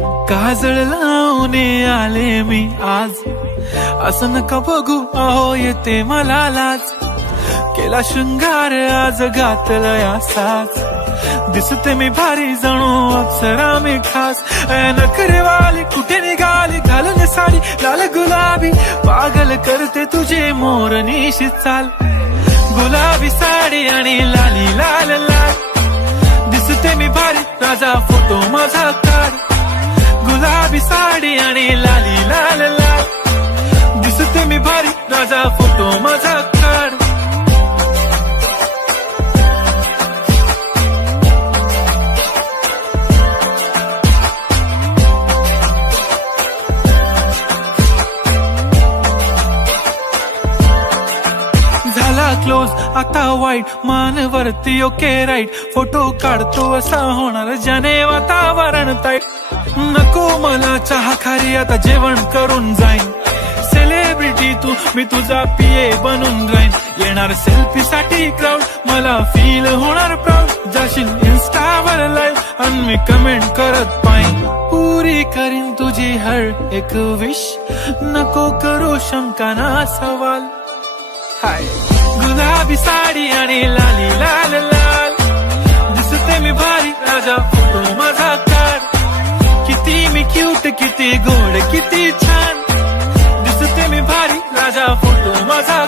काजळ लावून आले मी आज, असं नका बघू अहो येते मला लाज. केला शृंगार आज घातलया साज, दिसते मी भारी जणू अप्सरा मी खास. नखरेवाली कुठे निघाली घालून साडी लाल गुलाबी, पागल करते तुझे मोरनीशी चाल. गुलाबी साडी आणि लाली लाल लाल, दिसते मी भारी राजा फोटो माझा काढ. गुलाबी साडी आणि लाली लाल लाल, दिसते मी भारी राजा फोटो माझा काढ. झाला क्लोज आता वाईट, मान वरती ओके राईट. फोटो काढतो असा होणार ज्याने वातावरण ताईट. नको मला चहा खारी आता जेवण करून जाईन. सेलिब्रिटी तू मी तुझा पिये बनून राहीन. येणार सेल्फी साठी क्राऊड, मला फील होणार प्राऊड. जाशील इन्स्टावर लाईव्ह आणि मी कमेंट करत पाहिन. पुरी करीन तुझी हर एक विश, नको करू शंका ना सवाल. हाय गुलाबी साडी आणि लाली लाल लाल, दिसते मी भारी राजा फोटो माझा काढ. किती मी क्यूट किती गोड किती छान, दिसते मी भारी राजा फोटो माझा